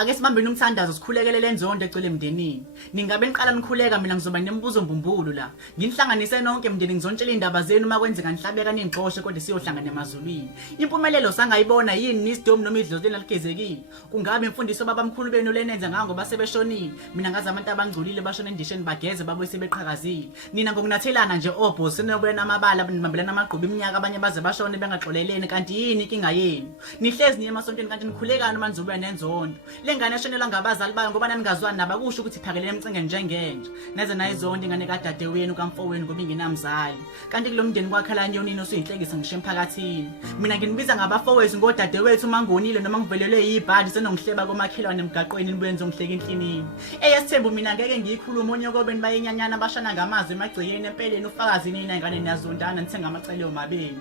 Ake sibambeni umthandazo sikhulekele lenzondo egcwele emndenini. Ningabe niqala nikhuleka mina ngizoba nemibuzo mbumbulu la. Nginihlanganise nonke emndeni ngizontshela indaba zenu uma kwenzeka nihlabeka ningxoxe kodwa siyohlangana emazulwini. Impumelelo sangayibona yini nisidom noma idlozi laligezekile. Kungabe imfundiso babamkhulu benu lenenza ngako basebeshonile. Mina ngazi abantu abangcolile bashona endisheni bageze babuye sebeqhakazile. Nina ngokunathelana nje obho senobuya namabala nibambelana amagqubu iminyaka abanye baze bashone bengaxoleleni kanti yini inkinga yenu. Nihlezi niye emasontweni kanti nikhulekana uma nizobuya nenzondo. Lengane eshonelwa ngabazali bayo ngoba naningazwani nabakusho ukuthi iphakelele emcingeni njengenje neze nayizondo ingane kadade wenu kamfowenu ngoba ingenamzali kanti kulomndeni kwakhala nyonini osuyinhlekisa ngisho emphakathini mina nginibiza ngabafowethu ngodade wethu mangonile noma ngivelelwe yibhadi senongihleba komakhelwane emgaqweni nibuye nizongihleka inhlinini eyesithembu mina ngeke ngiyikhuluma onyokobeni bayenyanyana bashana ngamazwi emagciyeni empeleni ufakazi nina ingane niyazondana nithenga amacele omabeni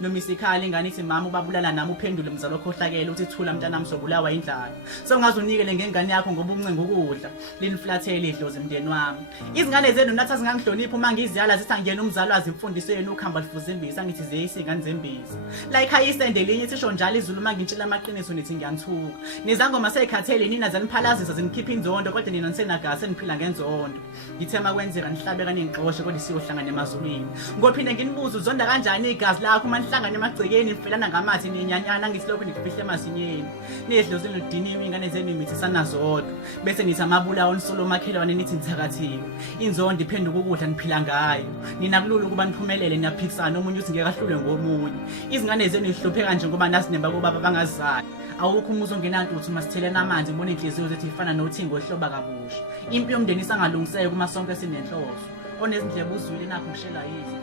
noma isikhali ingane ithi mama ubabulala nami uphendule mzalo okhohlakele uthi thula mntanami sobulawa indlala so ngazunikele ngengane yakho ngoba uncenga ukudla liniflathele idlozi mndeni wami izingane zenu nathi azingangihlonipha uma ngiziyala zithi angiyena umzalwazi imfundisweni ukhamba lifuzimbisa ngithi ziyisingane zembisi like ayisende linye thisho njalo izulu uma ngintshela amaqiniso nithi ngiyanthuka nizangoma seyikhathele nina zaniphalazisa zinikhipha inzondo kodwa nina nisenagasi niphila ngenzondo ngithema kwenzeka nihlabeka ningxoshe kodwa siyohlangana emazulwini ngophinde nginibuza uzonda kanjani igazi lakho uma nihlangana emagcekeni nifelana ngamathi ninyanyana ngithi lokho nifihle emasinyeni nidlozi ludiniwe ingane zenu imithisana zodwa bese nithi amabulawo nisolo makhelwane nithi nithakathiwe inzondo iphenduka ukudla niphila ngayo nina kulula ukuba niphumelele niyaphikisana omunye uthi ngeke ahlule ngomunye izingane zenu zihlupheka nje ngoba nasinemba kobaba bangazali awukho umuzi ongenantuthu masithelena amanzi ngibona inhliziyo zethu ifana nothingo ohloba kabusha impi yomndeni isangalungiseke kuma sonke sinenhloso onezindlebe uzwile nakho ngishela yizi